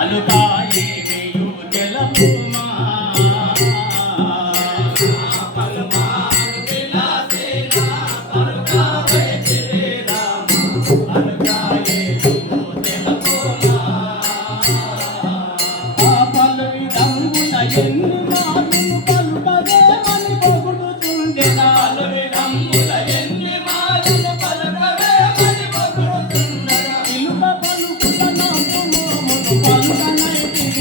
అలుపాయేమియు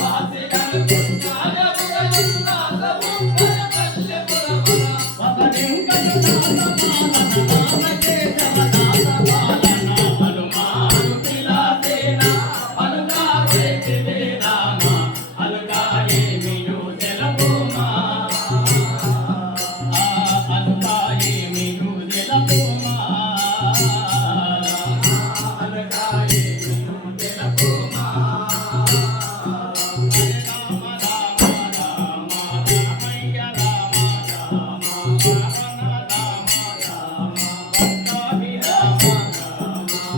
பாசே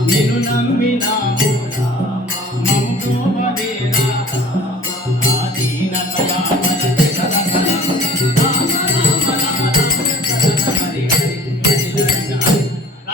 నిన్ను నమ్మినా.